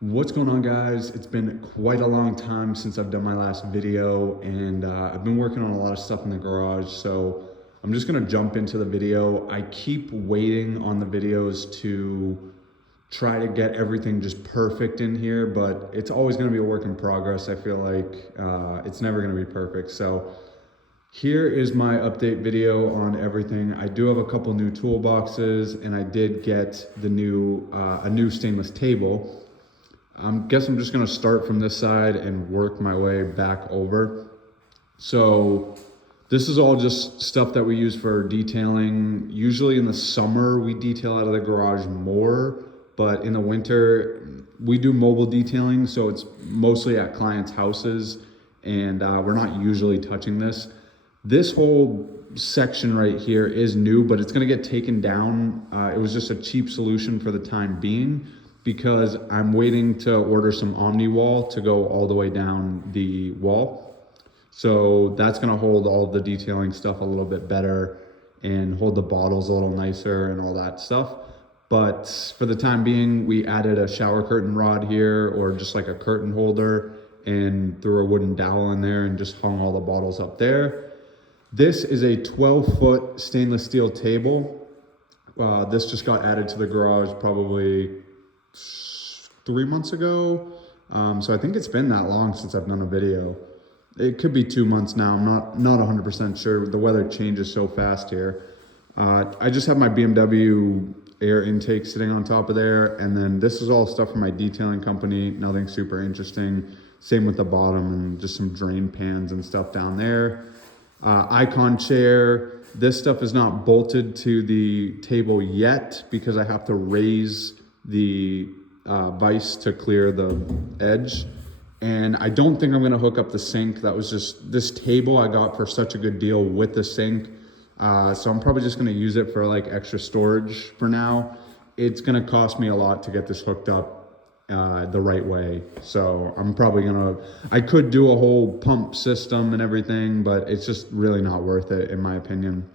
What's going on, guys? It's been quite a long time since I've done my last video, and I've been working on a lot of stuff in the garage, so I'm just gonna jump into the video. I keep waiting on the videos to try to get everything just perfect in here, but it's always gonna be a work in progress. I feel like it's never gonna be perfect. So here is my update video on everything. I do have a couple new toolboxes, and I did get a new stainless table. Guess I'm just gonna start from this side and work my way back over. So this is all just stuff that we use for detailing. Usually in the summer, we detail out of the garage more, but in the winter, we do mobile detailing. So it's mostly at clients' houses, and we're not usually touching this. This whole section right here is new, but it's gonna get taken down. It was just a cheap solution for the time being, because I'm waiting to order some Omni wall to go all the way down the wall. So that's gonna hold all the detailing stuff a little bit better and hold the bottles a little nicer and all that stuff. But for the time being, we added a shower curtain rod here, or just like a curtain holder, and threw a wooden dowel in there and just hung all the bottles up there. This is a 12-foot stainless steel table. This just got added to the garage probably 3 months ago. So I think it's been that long since I've done a video. It could be 2 months now. I'm not 100% sure. The weather changes so fast here. I just have my BMW air intake sitting on top of there. And then this is all stuff from my detailing company. Nothing super interesting. Same with the bottom, and just some drain pans and stuff down there. Icon chair. This stuff is not bolted to the table yet because I have to raise the vise to clear the edge. And I don't think I'm gonna hook up the sink. That was just, this table I got for such a good deal with the sink. So I'm probably just gonna use it for like extra storage for now. It's gonna cost me a lot to get this hooked up the right way. So I'm probably gonna, I could do a whole pump system and everything, but it's just really not worth it in my opinion.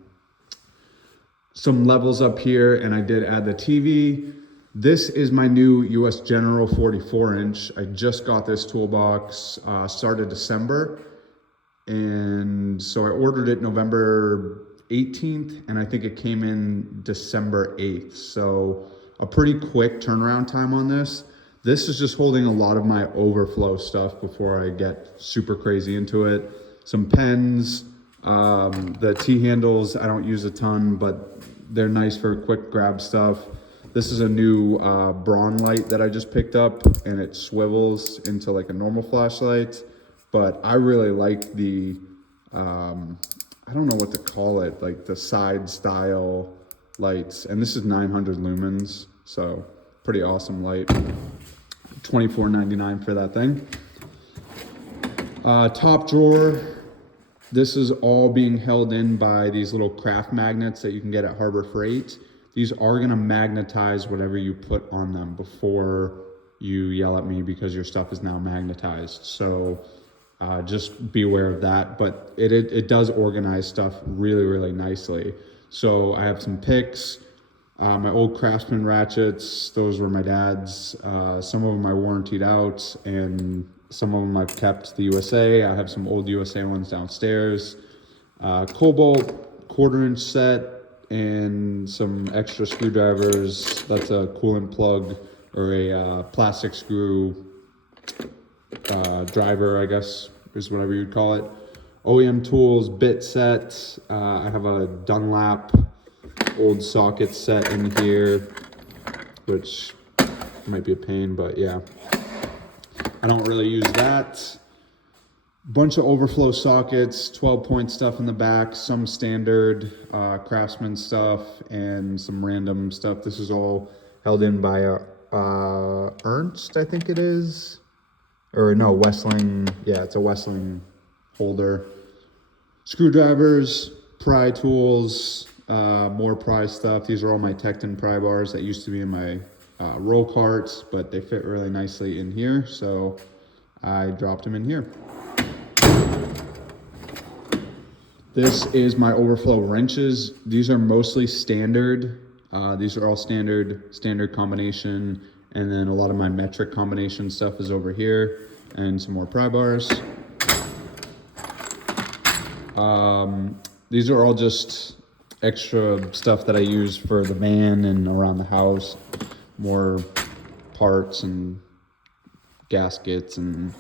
Some levels up here, and I did add the TV. This is my new US General 44-inch. I just got this toolbox, started December. And so I ordered it November 18th, and I think it came in December 8th. So a pretty quick turnaround time on this. This is just holding a lot of my overflow stuff before I get super crazy into it. Some pens, the T-handles, I don't use a ton, but they're nice for quick grab stuff. This is a new Braun light that I just picked up, and it swivels into like a normal flashlight. But I really like the, I don't know what to call it, like the side style lights. And this is 900 lumens, so pretty awesome light. $24.99 for that thing. Top drawer. This is all being held in by these little craft magnets that you can get at Harbor Freight. These are gonna magnetize whatever you put on them before you yell at me because your stuff is now magnetized. So just be aware of that. But it does organize stuff really, really nicely. So I have some picks, my old Craftsman ratchets. Those were my dad's. Some of them I warrantied out, and some of them I've kept the USA. I have some old USA ones downstairs. Cobalt 1/4-inch set, and some extra screwdrivers. That's a coolant plug, or a plastic screw driver, I guess is whatever you'd call it. OEM tools, bit set. I have a Dunlap old socket set in here, which might be a pain, but yeah, I don't really use that. Bunch of overflow sockets, 12-point stuff in the back, some standard Craftsman stuff, and some random stuff. This is all held in by a Ernst, I think it is. Or no, Westling. Yeah, it's a Westling holder. Screwdrivers, pry tools, more pry stuff. These are all my Tekton pry bars that used to be in my roll carts, but they fit really nicely in here, so I dropped them in here. This is my overflow wrenches. These are mostly standard. These are all standard combination And then a lot of my metric combination stuff is over here, and some more pry bars. These are all just extra stuff that I use for the van and around the house. More parts and gaskets and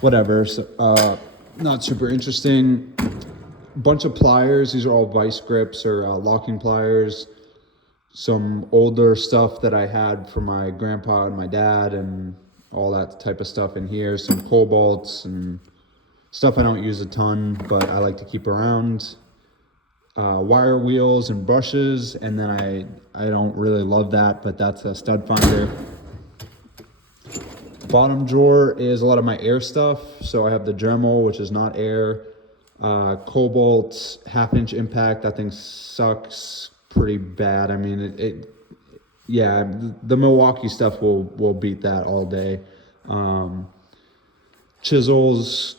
whatever. So, not super interesting. Bunch of pliers. These are all vice grips or locking pliers. Some older stuff that I had from my grandpa and my dad and all that type of stuff in here. Some cobalts and stuff I don't use a ton, but I like to keep around. Wire wheels and brushes, and then I don't really love that, but that's a stud finder. Bottom drawer is a lot of my air stuff. So I have the Dremel, which is not air. Cobalt 1/2-inch impact. That thing sucks pretty bad. I mean, yeah, the Milwaukee stuff will beat that all day. Chisels,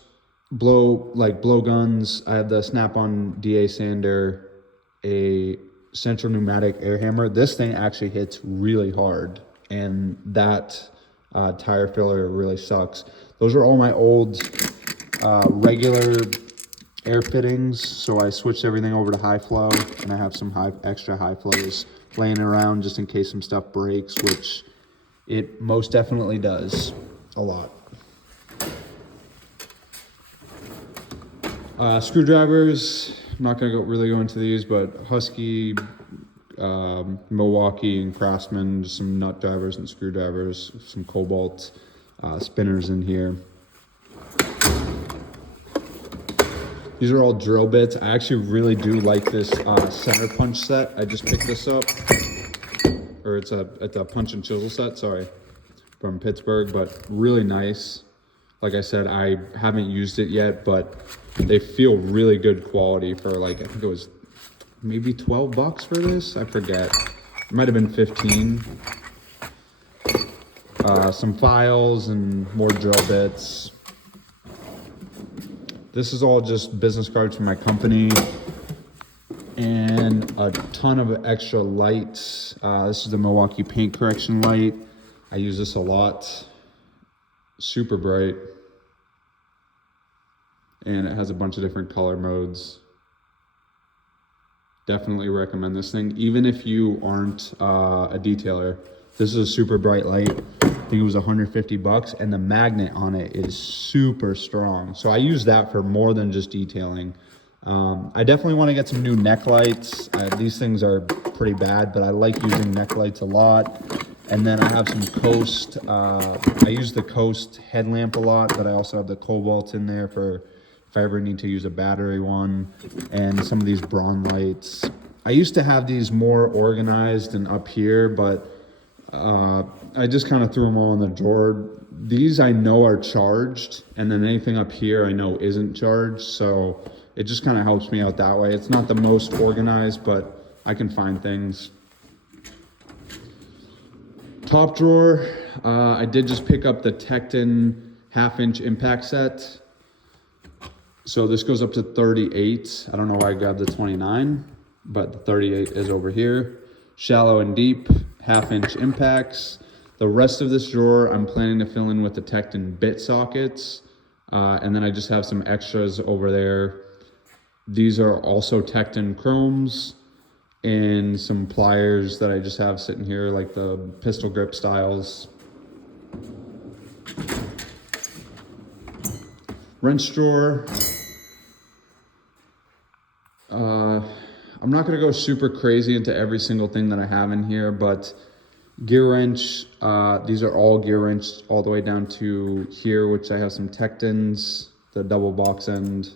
blow guns. I have the Snap-on DA sander, a Central Pneumatic air hammer. This thing actually hits really hard, and that tire filler really sucks. Those are all my old regular air fittings, so I switched everything over to high flow, and I have some extra high flows laying around just in case some stuff breaks, which it most definitely does a lot. Screwdrivers, I'm not going to really go into these, but Husky, Milwaukee, and Craftsman, just some nut drivers and screwdrivers, some Cobalt spinners in here. These are all drill bits. I actually really do like this center punch set. I just picked this up, or it's a punch and chisel set, sorry, from Pittsburgh, but really nice. Like I said, I haven't used it yet, but they feel really good quality for, like, I think it was maybe $12 for this. I forget. It might have been 15. Some files and more drill bits. This is all just business cards from my company and a ton of extra lights. This is the Milwaukee paint correction light. I use this a lot. Super bright. And it has a bunch of different color modes. Definitely recommend this thing. Even if you aren't a detailer, this is a super bright light. I think it was $150, and the magnet on it is super strong. So I use that for more than just detailing. I definitely want to get some new neck lights. These things are pretty bad, but I like using neck lights a lot. And then I have some Coast. I use the Coast headlamp a lot, but I also have the Cobalt in there for if I ever need to use a battery one, and some of these Braun lights. I used to have these more organized and up here, but I just kind of threw them all in the drawer. These I know are charged, and then anything up here I know isn't charged, so it just kind of helps me out that way. It's not the most organized, but I can find things. Top drawer, I did just pick up the Tekton 1/2-inch impact set. So this goes up to 38. I don't know why I grabbed the 29, but the 38 is over here. Shallow and deep, 1/2-inch impacts. The rest of this drawer, I'm planning to fill in with the Tekton bit sockets. And then I just have some extras over there. These are also Tekton chromes and some pliers that I just have sitting here, like the pistol grip styles. Wrench drawer. I'm not going to go super crazy into every single thing that I have in here, but gear wrench, these are all gear wrench all the way down to here, which I have some Tektons, the double box end,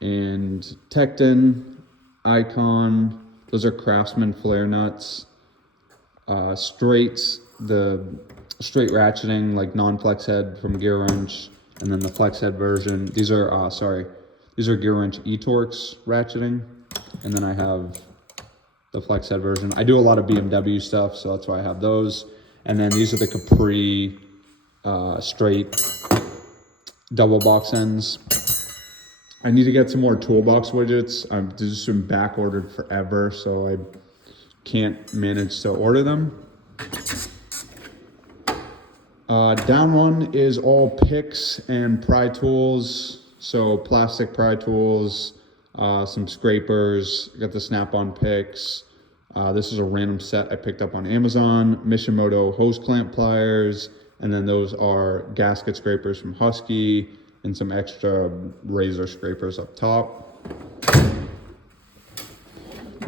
and Tekton, Icon, those are Craftsman flare nuts, straights, the straight ratcheting, like non-flex head from gear wrench, and then the flex head version. These are gear wrench E-Torx ratcheting, and then I have the flex head version. I do a lot of BMW stuff, so that's why I have those. And then these are the Capri straight double box ends. I need to get some more toolbox widgets. I've just been back ordered forever, so I can't manage to order them. Down one is all picks and pry tools. So plastic pry tools, some scrapers, got the Snap-on picks. This is a random set I picked up on Amazon, Mishimoto hose clamp pliers, and then those are gasket scrapers from Husky and some extra razor scrapers up top.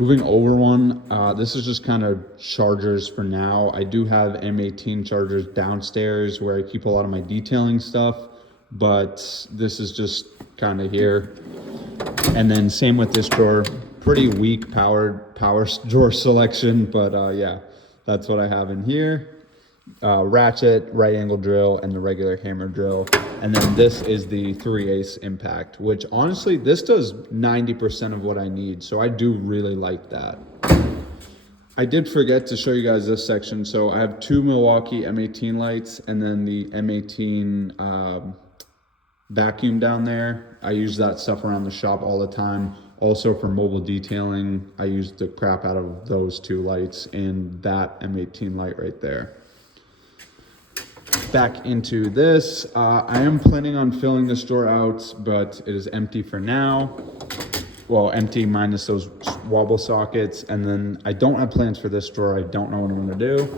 Moving over one, this is just kind of chargers for now. I do have M18 chargers downstairs where I keep a lot of my detailing stuff, but this is just kind of here. And then same with this drawer, pretty weak power drawer selection, but yeah, that's what I have in here. Ratchet, right angle drill, and the regular hammer drill. And then this is the 3/8 impact, which honestly, this does 90% of what I need. So I do really like that. I did forget to show you guys this section. So I have two Milwaukee M18 lights and then the M18 vacuum down there. I use that stuff around the shop all the time. Also for mobile detailing, I use the crap out of those two lights and that M18 light right there. Back into this, I am planning on filling this drawer out, but it is empty for now. Well, empty minus those wobble sockets, and then I don't have plans for this drawer. I don't know what I'm gonna do.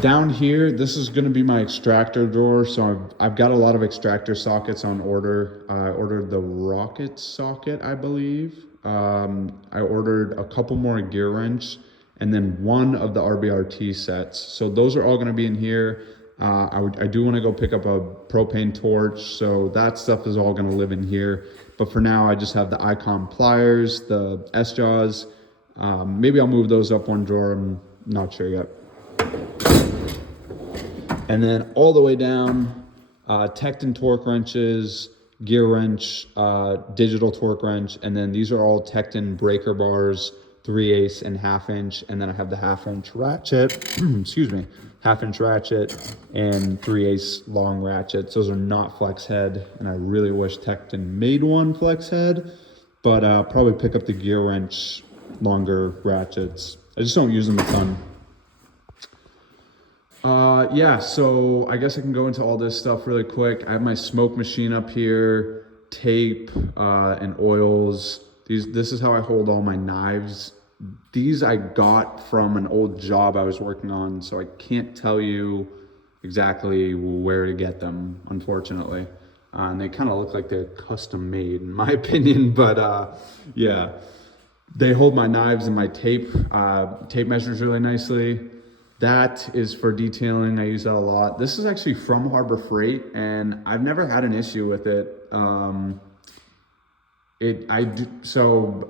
Down here, this is gonna be my extractor drawer, so I've got a lot of extractor sockets on order. I ordered the Rocket socket, I believe. I ordered a couple more gear wrench, and then one of the RBRT sets. So those are all gonna be in here. I do wanna go pick up a propane torch, so that stuff is all gonna live in here. But for now, I just have the Icon pliers, the S-Jaws. Maybe I'll move those up one drawer, I'm not sure yet. And then all the way down, Tekton torque wrenches, gear wrench, digital torque wrench, and then these are all Tekton breaker bars, 3/8 and 1/2 inch, and then I have the 1/2 inch ratchet, excuse me, 1/2 inch ratchet and 3/8 long ratchets. Those are not flex head, and I really wish Tekton made one flex head, but probably pick up the gear wrench longer ratchets. I just don't use them a ton. Yeah, so I guess I can go into all this stuff really quick. I have my smoke machine up here, tape and oils. This is how I hold all my knives. These I got from an old job I was working on, so I can't tell you exactly where to get them, unfortunately. And they kind of look like they're custom made, in my opinion, but yeah. They hold my knives and my tape. Tape measures really nicely. That is for detailing. I use that a lot. This is actually from Harbor Freight, and I've never had an issue with it. I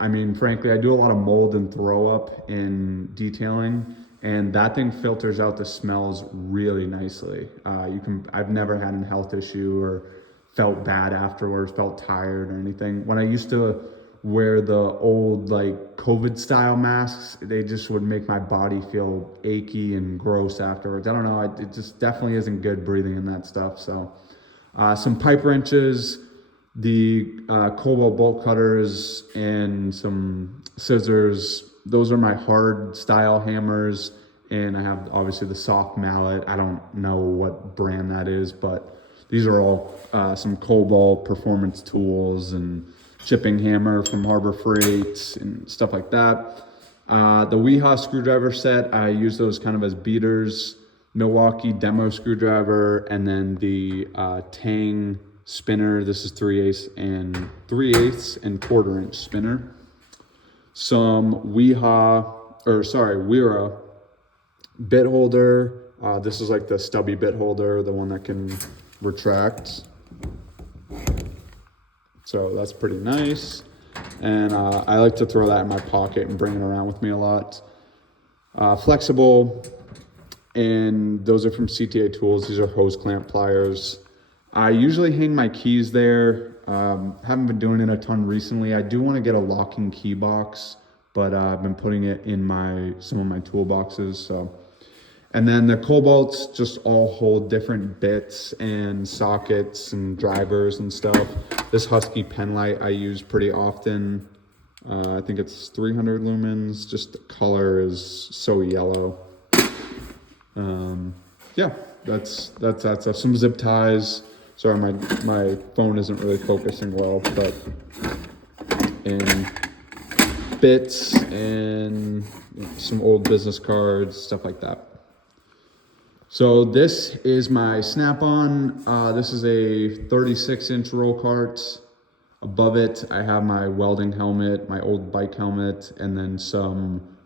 mean, frankly, I do a lot of mold and throw up in detailing, and that thing filters out the smells really nicely. I've never had a health issue or felt bad afterwards, felt tired or anything. When I used to wear the old like COVID style masks, they just would make my body feel achy and gross afterwards. I don't know, it just definitely isn't good breathing in that stuff. So some pipe wrenches, the Cobalt bolt cutters, and some scissors. Those are my hard style hammers, and I have obviously the soft mallet. I don't know what brand that is, but these are all some Cobalt performance tools, and chipping hammer from Harbor Freight and stuff like that. The Weha screwdriver set, I use those kind of as beaters. Milwaukee demo screwdriver, and then the Tang spinner. This is 3/8 and 1/4 inch spinner. Some Wera bit holder. This is like the stubby bit holder, the one that can retract. So that's pretty nice. And I like to throw that in my pocket and bring it around with me a lot. Flexible, and those are from CTA Tools. These are hose clamp pliers. I usually hang my keys there. Haven't been doing it a ton recently. I do want to get a locking key box, but I've been putting it in some of my toolboxes. So, and then the Cobalts just all hold different bits and sockets and drivers and stuff. This Husky pen light I use pretty often. I think it's 300 lumens. Just the color is so yellow. Yeah, that's stuff. Some zip ties. Sorry, my phone isn't really focusing well, but and bits and some old business cards, stuff like that. So this is my Snap-on. This is a 36-inch roll cart. Above it, I have my welding helmet, my old bike helmet, and then some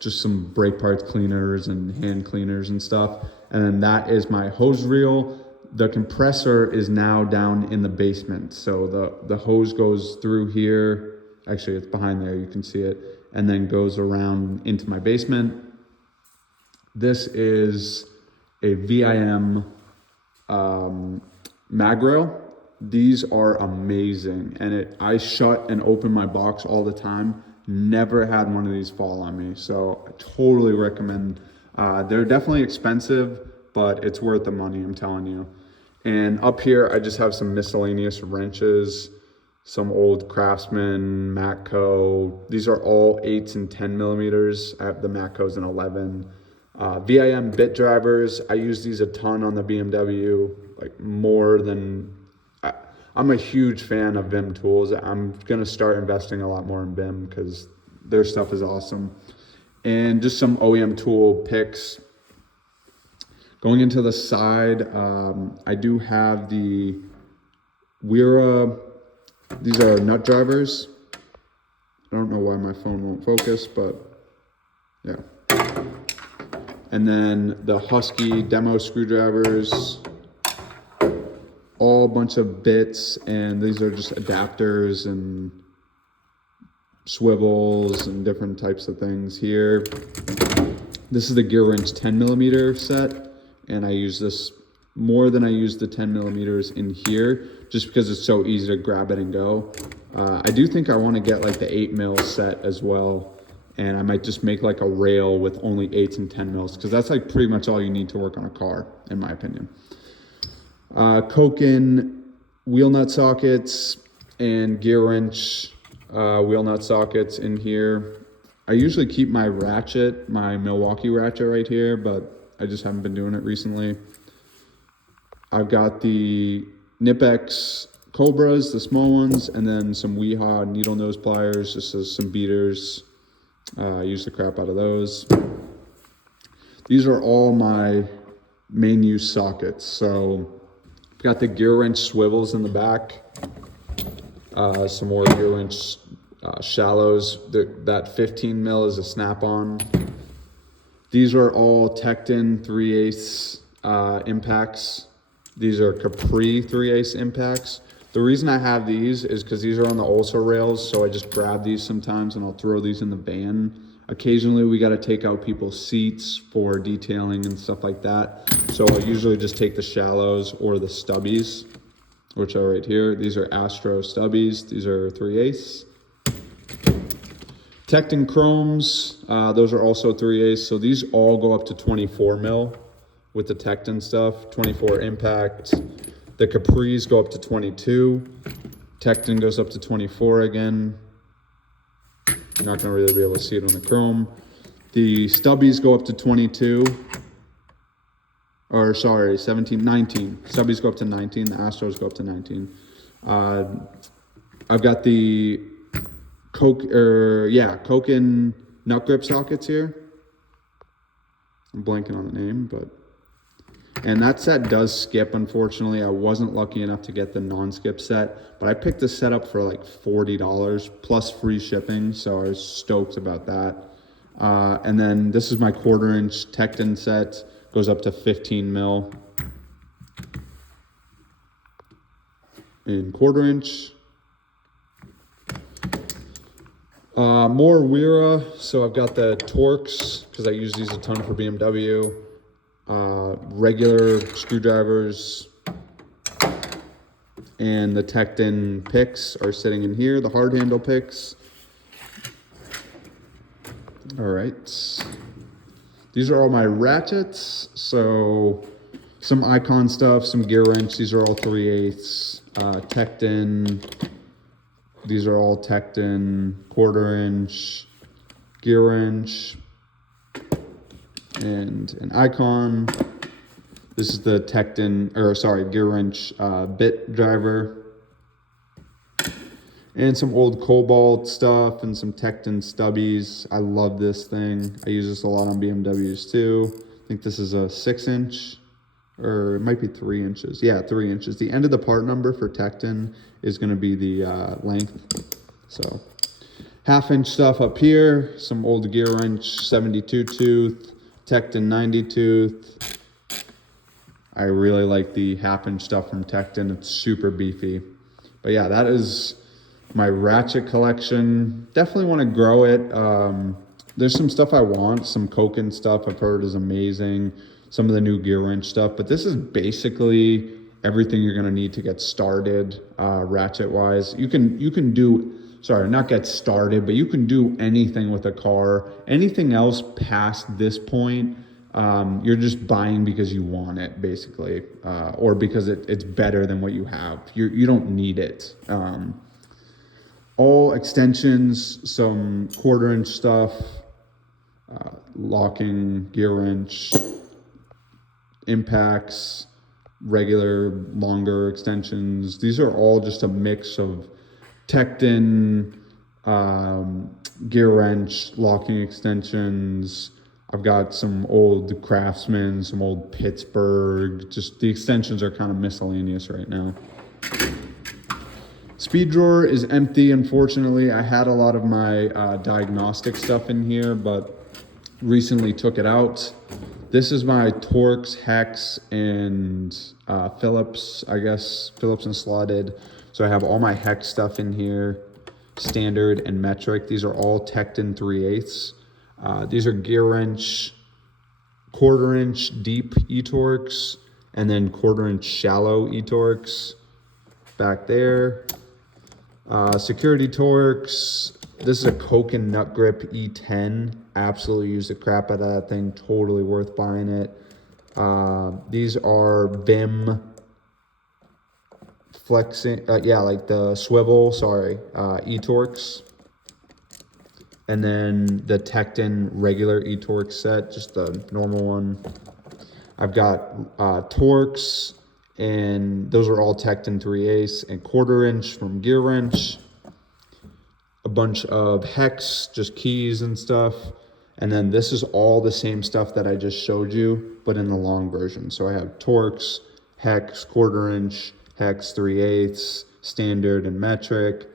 just some brake parts cleaners and hand cleaners and stuff. And then that is my hose reel. The compressor is now down in the basement. So the hose goes through here. Actually, it's behind there, you can see it, and then goes around into my basement. This is a VIM mag rail. These are amazing, and I shut and open my box all the time. Never had one of these fall on me, so I totally recommend. They're definitely expensive, but it's worth the money, I'm telling you. And up here, I just have some miscellaneous wrenches, some old Craftsman, Matco. These are all 8s and 10 millimeters. I have the Matco's an 11. VIM bit drivers. I use these a ton on the BMW, like more than. I'm a huge fan of Vim tools. I'm gonna start investing a lot more in Vim because their stuff is awesome. And just some OEM tool picks. Going into the side, I do have the Wera. These are nut drivers. I don't know why my phone won't focus, but yeah. And then the Husky demo screwdrivers. All a bunch of bits, and these are just adapters and swivels and different types of things here. This is the GearWrench 10 millimeter set, and I use this more than I use the 10 millimeters in here, just because it's so easy to grab it and go. I do think I want to get like the 8 mil set as well, and I might just make like a rail with only 8s and 10 mils, because that's like pretty much all you need to work on a car, in my opinion. Koken wheel nut sockets and GearWrench wheel nut sockets in here. I usually keep my ratchet, my Milwaukee ratchet right here, but I just haven't been doing it recently. I've got the Knipex Cobras, the small ones, and then some Weehaw needle nose pliers, just as some beaters. I use the crap out of those. These are all my main use sockets. So got the GearWrench swivels in the back. Some more GearWrench shallows. That 15 mil is a Snap-on. These are all Tekton 3/8 impacts. These are Capri 3/8 impacts. The reason I have these is because these are on the Ulsa rails, so I just grab these sometimes and I'll throw these in the van. Occasionally we got to take out people's seats for detailing and stuff like that. So I usually just take the shallows or the stubbies, which are right here. These are Astro stubbies. These are 3/8. Tekton chromes, those are also 3/8. So these all go up to 24 mil with the Tekton stuff, 24 impact. The Capris go up to 22. Tekton goes up to 24 again. You're not gonna really be able to see it on the chrome. The stubbies go up to 22. Or sorry, 17, 19. Stubbies go up to 19, the Astros go up to 19. I've got the Koken nut grip sockets here. I'm blanking on the name, and that set does skip, unfortunately. I wasn't lucky enough to get the non-skip set, but I picked the set up for like $40 plus free shipping, so I was stoked about that. And then this is my 1/4 inch Tekton set, goes up to 15 mil in 1/4 inch. More Wera, so I've got the Torx, because I use these a ton for BMW. Regular screwdrivers, and the Tekton picks are sitting in here, the hard handle picks. All right. These are all my ratchets. So some Icon stuff, some GearWrench. These are all 3/8. Tekton These are all Tekton 1/4 inch, gear wrench, and an Icon. This is the Tekton, gear wrench bit driver. And some old Cobalt stuff and some Tekton stubbies. I love this thing. I use this a lot on BMWs too. I think this is a 6-inch, or it might be 3 inches. Yeah, 3 inches. The end of the part number for Tekton is gonna be the length. So 1/2 inch stuff up here, some old gear wrench 72 tooth, Tekton 90 tooth. I really like the 1/2 inch stuff from Tekton. It's super beefy. But yeah, that is my ratchet collection. Definitely want to grow it. There's some stuff I want, some Koken stuff I've heard is amazing, some of the new gear wrench stuff, but this is basically everything you're going to need to get started ratchet wise. You can do, sorry, not get started, but you can do anything with a car. Anything else past this point, you're just buying because you want it, basically, or because it's better than what you have. You don't need it. All extensions, some 1/4 inch stuff, locking gear wrench, impacts, regular longer extensions. These are all just a mix of Tekton, gear wrench, locking extensions. I've got some old Craftsman, some old Pittsburgh. Just the extensions are kind of miscellaneous right now. Speed drawer is empty, unfortunately. I had a lot of my diagnostic stuff in here, but recently took it out. This is my Torx, Hex, and Phillips, I guess, Phillips and slotted. So I have all my Hex stuff in here, standard and metric. These are all Tekton 3/8. These are gear wrench, 1/4 inch deep E-Torx, and then 1/4 inch shallow E-Torx back there. Security Torx. This is a Koken nut grip E10. Absolutely use the crap out of that thing. Totally worth buying it. These are Vim flexing, like the swivel, E-Torx. And then the Tekton regular E-Torx set, just the normal one. I've got Torx, and those are all Tekton 3/8 and 1/4 inch from gear wrench. A bunch of Hex, just keys and stuff. And then this is all the same stuff that I just showed you, but in the long version. So I have Torx, Hex, 1/4 inch, Hex 3/8, standard and metric.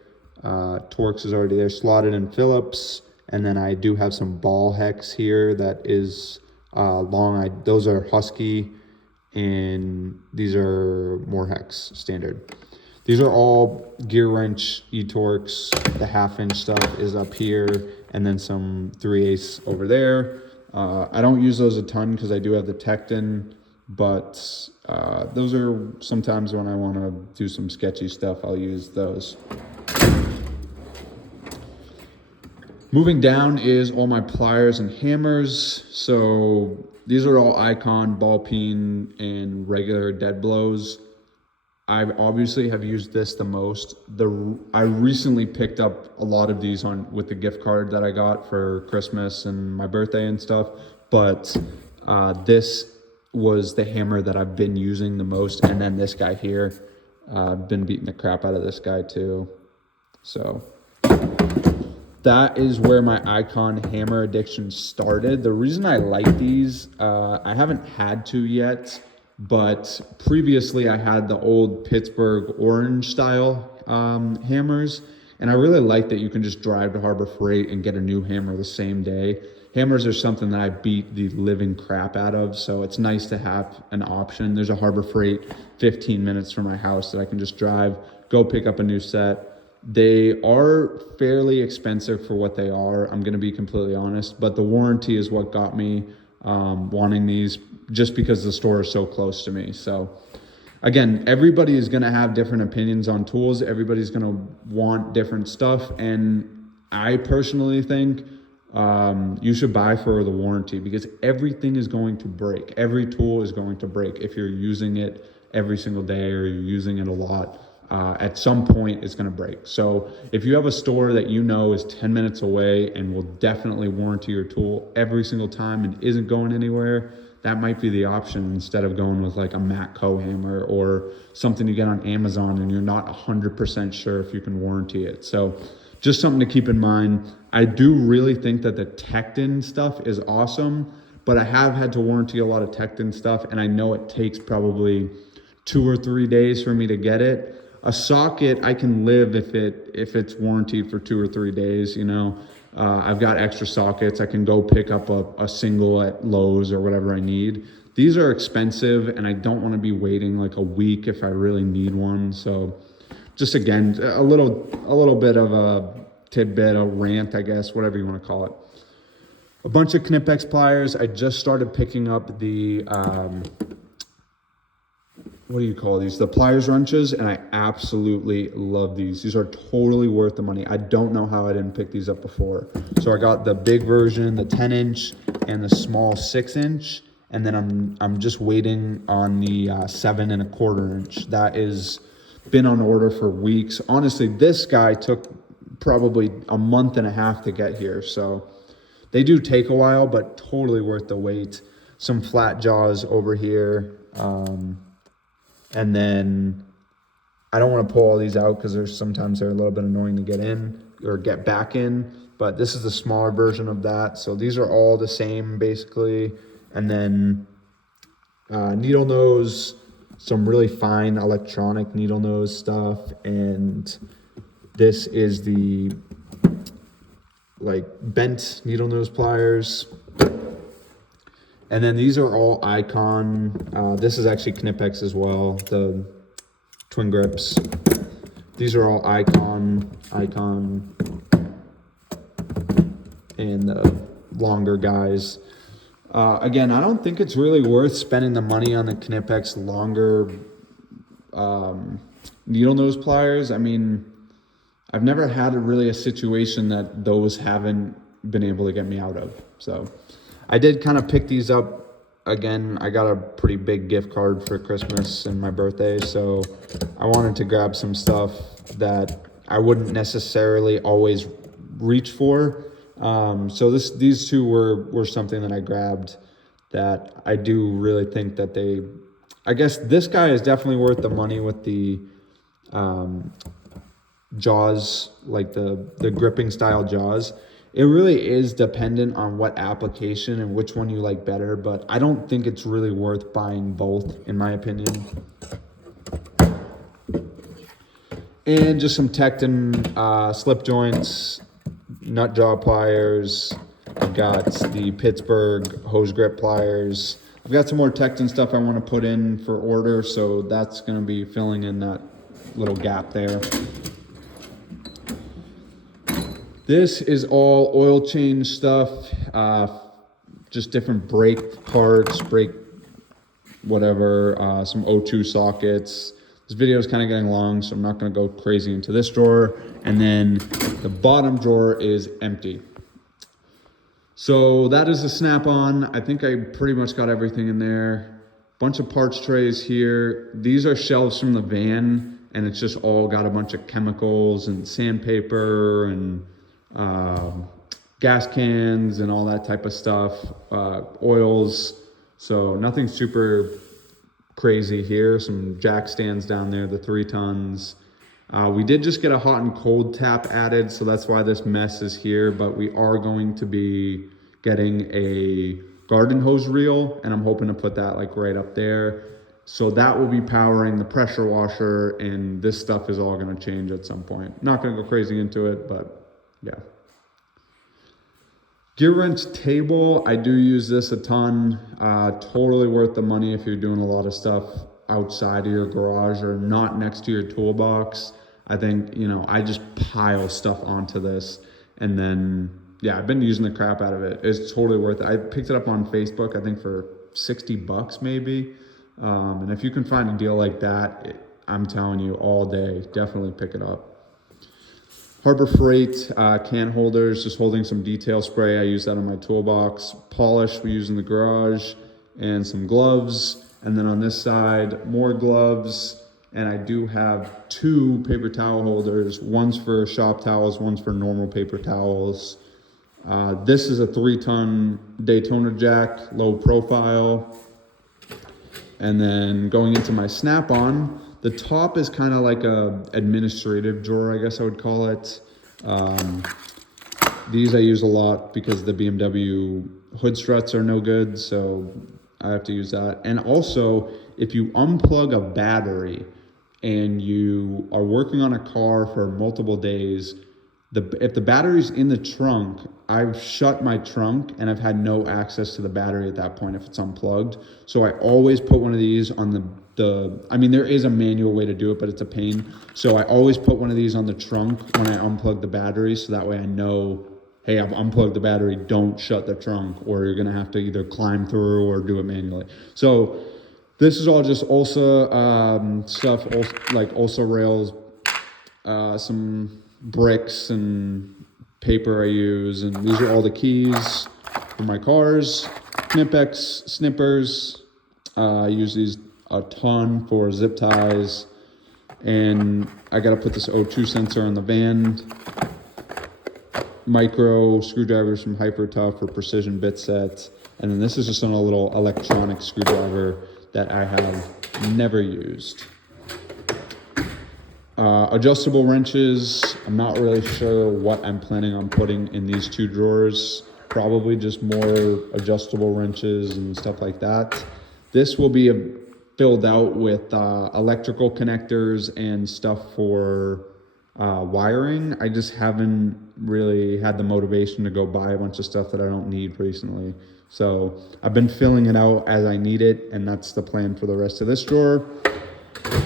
Torx is already there, slotted in Phillips. And then I do have some ball Hex here that is long. Those are Husky, and these are more Hex, standard. These are all gear wrench E-Torx. The 1/2 inch stuff is up here, and then some 3/8 over there. I don't use those a ton because I do have the Tekton, but those are sometimes when I want to do some sketchy stuff, I'll use those. Moving down is all my pliers and hammers. So these are all Icon, ball peen, and regular dead blows. I obviously have used this the most. I recently picked up a lot of these with the gift card that I got for Christmas and my birthday and stuff. But this was the hammer that I've been using the most. And then this guy here, I've been beating the crap out of this guy too. So that is where my Icon hammer addiction started. The reason I like these, I haven't had to yet, but previously I had the old Pittsburgh orange style hammers, and I really like that you can just drive to Harbor Freight and get a new hammer the same day. Hammers are something that I beat the living crap out of, so it's nice to have an option. There's a Harbor Freight 15 minutes from my house that I can just drive, go pick up a new set. They are fairly expensive for what they are, I'm going to be completely honest, but the warranty is what got me wanting these, just because the store is so close to me. So again, everybody is going to have different opinions on tools. Everybody's going to want different stuff, and I personally think you should buy for the warranty, because everything is going to break. Every tool is going to break if you're using it every single day or you're using it a lot. at some point it's going to break. So if you have a store that you know is 10 minutes away and will definitely warranty your tool every single time and isn't going anywhere, that might be the option instead of going with like a Matco hammer or something you get on Amazon and you're not 100% sure if you can warranty it. So just something to keep in mind. I do really think that the Tekton stuff is awesome, but I have had to warranty a lot of Tekton stuff, and I know it takes probably 2 or 3 days for me to get it. A socket, I can live if it's warranted for 2 or 3 days, you know. I've got extra sockets. I can go pick up a single at Lowe's or whatever I need. These are expensive, and I don't want to be waiting like a week if I really need one. So just again, a little bit of a tidbit, a rant, I guess, whatever you want to call it. A bunch of Knipex pliers. I just started picking up the what do you call these? The pliers wrenches, and I absolutely love these. These are totally worth the money. I don't know how I didn't pick these up before. So I got the big version, the 10-inch, and the small 6-inch, and then I'm just waiting on the 7 1/4 inch. That is been on order for weeks. Honestly, this guy took probably a month and a half to get here. So they do take a while, but totally worth the wait. Some flat jaws over here. And then I don't want to pull all these out because sometimes they're a little bit annoying to get in or get back in, but this is the smaller version of that. So these are all the same basically. And then needle nose, some really fine electronic needle nose stuff. And this is the like bent needle nose pliers. And then these are all Icon. This is actually Knipex as well, the twin grips. These are all Icon, and the longer guys. Again, I don't think it's really worth spending the money on the Knipex longer needle nose pliers. I mean, I've never had really a situation that those haven't been able to get me out of. So I did kind of pick these up. Again, I got a pretty big gift card for Christmas and my birthday, so I wanted to grab some stuff that I wouldn't necessarily always reach for. So these two were something that I grabbed that I do really think that I guess this guy is definitely worth the money with the jaws, like the gripping style jaws. It really is dependent on what application and which one you like better, but I don't think it's really worth buying both, in my opinion. And just some Tekton slip joints, nut jaw pliers. I've got the Pittsburgh hose grip pliers. I've got some more Tekton stuff I want to put in for order, so that's going to be filling in that little gap there. This is all oil change stuff, just different brake parts, brake whatever, some O2 sockets. This video is kind of getting long, so I'm not going to go crazy into this drawer. And then the bottom drawer is empty. So that is a Snap-on. I think I pretty much got everything in there. Bunch of parts trays here. These are shelves from the van, and it's just all got a bunch of chemicals and sandpaper and gas cans and all that type of stuff, oils. So nothing super crazy here. Some jack stands down there, the 3 tons. We did just get a hot and cold tap added, so that's why this mess is here, but we are going to be getting a garden hose reel, and I'm hoping to put that like right up there. So that will be powering the pressure washer, and this stuff is all going to change at some point. Not going to go crazy into it, but yeah. Gear wrench table, I do use this a ton. Totally worth the money if you're doing a lot of stuff outside of your garage or not next to your toolbox. I think, you know, I just pile stuff onto this, and then, yeah, I've been using the crap out of it. It's totally worth it. I picked it up on Facebook, I think for $60 maybe. And if you can find a deal like that, I'm telling you, all day, definitely pick it up. Harbor Freight can holders, just holding some detail spray. I use that on my toolbox. Polish we use in the garage, and some gloves. And then on this side, more gloves, And I do have 2 paper towel holders. One's for shop towels, one's for normal paper towels. This is a 3-ton Daytona jack, low profile. And then going into my Snap-on, the top is kind of like a administrative drawer, I guess I would call it. These I use a lot because the BMW hood struts are no good, so I have to use that. And also, if you unplug a battery and you are working on a car for multiple days, if the battery's in the trunk, I've shut my trunk and I've had no access to the battery at that point if it's unplugged. So I always put one of these on I mean, there is a manual way to do it, but it's a pain. So I always put one of these on the trunk when I unplug the battery, so that way I know, hey, I've unplugged the battery, don't shut the trunk, or you're gonna have to either climb through or do it manually. So this is all just ULSA stuff, like ULSA rails, some bricks and paper I use, and these are all the keys for my cars. Knipex snippers, I use these a ton for zip ties, and I gotta put this O2 sensor on the van. Micro screwdrivers from Hyper Tough for precision bit sets, and then this is just a little electronic screwdriver that I have never used. Adjustable wrenches, I'm not really sure what I'm planning on putting in these 2 drawers. Probably just more adjustable wrenches and stuff like that. This will be filled out with electrical connectors and stuff for wiring. I just haven't really had the motivation to go buy a bunch of stuff that I don't need recently. So I've been filling it out as I need it, and that's the plan for the rest of this drawer.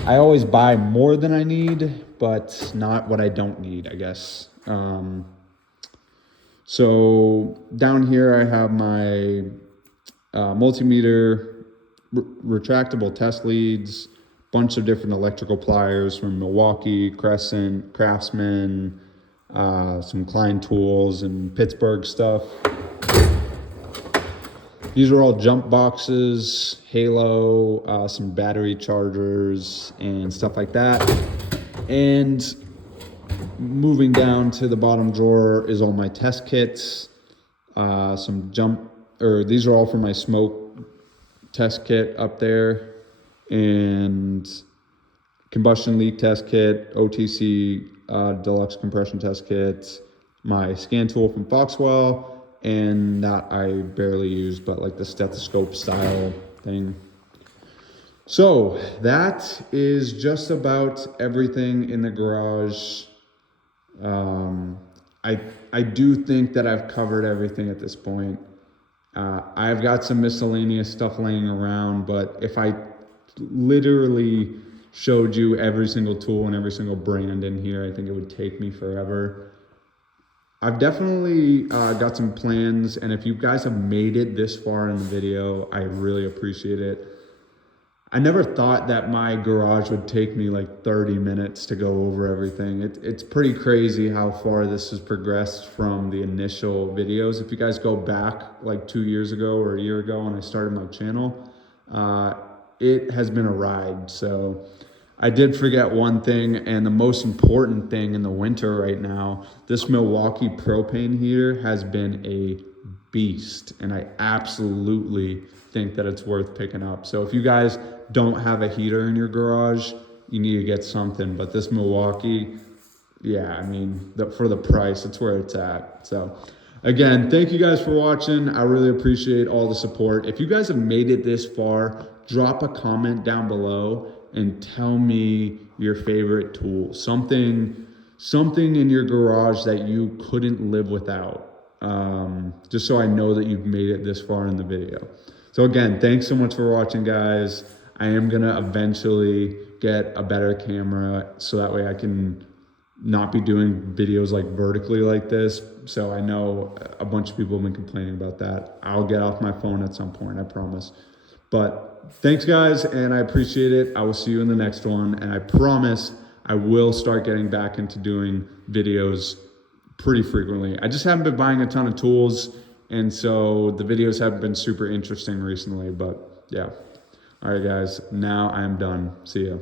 I always buy more than I need, but not what I don't need, I guess. So down here I have my multimeter, retractable test leads, bunch of different electrical pliers from Milwaukee, Crescent, Craftsman, some Klein tools and Pittsburgh stuff. These are all jump boxes, Halo, some battery chargers and stuff like that. And moving down to the bottom drawer is all my test kits, these are all for my smoke test kit up there, and combustion leak test kit, OTC deluxe compression test kit, my scan tool from Foxwell, and that I barely use, but like the stethoscope style thing. So that is just about everything in the garage. I do think that I've covered everything at this point. I've got some miscellaneous stuff laying around, but if I literally showed you every single tool and every single brand in here, I think it would take me forever. I've definitely got some plans, and if you guys have made it this far in the video, I really appreciate it. I never thought that my garage would take me like 30 minutes to go over everything. It's pretty crazy how far this has progressed from the initial videos. If you guys go back like 2 years ago or a year ago when I started my channel, it has been a ride. So I did forget one thing, and the most important thing in the winter right now, this Milwaukee propane heater has been a beast, and I absolutely think that it's worth picking up. So if you guys don't have a heater in your garage, you need to get something. But this Milwaukee, yeah, I mean, for the price, it's where it's at. So again, thank you guys for watching. I really appreciate all the support. If you guys have made it this far, drop a comment down below and tell me your favorite tool, something in your garage that you couldn't live without, just so I know that you've made it this far in the video. So again, thanks so much for watching, guys. I am gonna eventually get a better camera so that way I can not be doing videos like vertically like this. So I know a bunch of people have been complaining about that. I'll get off my phone at some point, I promise. But thanks, guys, and I appreciate it. I will see you in the next one, and I promise I will start getting back into doing videos pretty frequently. I just haven't been buying a ton of tools, and so the videos haven't been super interesting recently, but yeah. All right, guys, now I'm done. See ya.